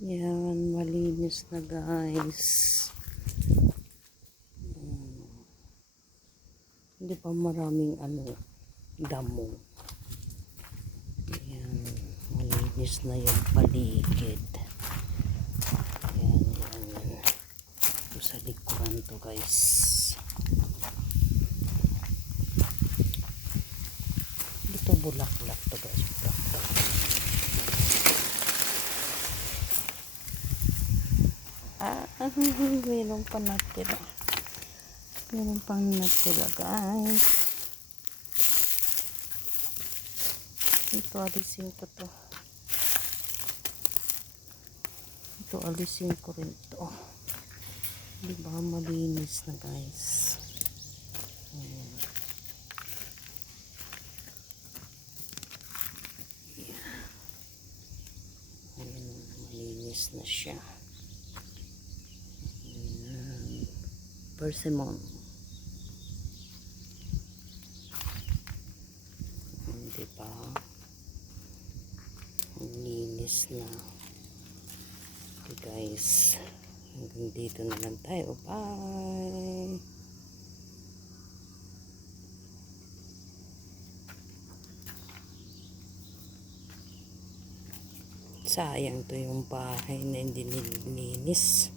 Yan, malinis na guys. Hmm. Hindi pa maraming ano, damo. Yan, malinis na yung paligid. Yan, yan, yan. Ito sa likuran to guys. Ito bulaklak to guys, bulaklak. Ah, meron pa natira. Meron pang natira guys. Ito alisin ko to. Ito alisin ko rin to. Di ba malinis na guys. Ayan. Ayan, malinis na siya. Persimmon. Di ba? Ang linis na. Okay guys. Hanggang dito na lang tayo. Bye! Sayang to yung bahay na hindi nilinis.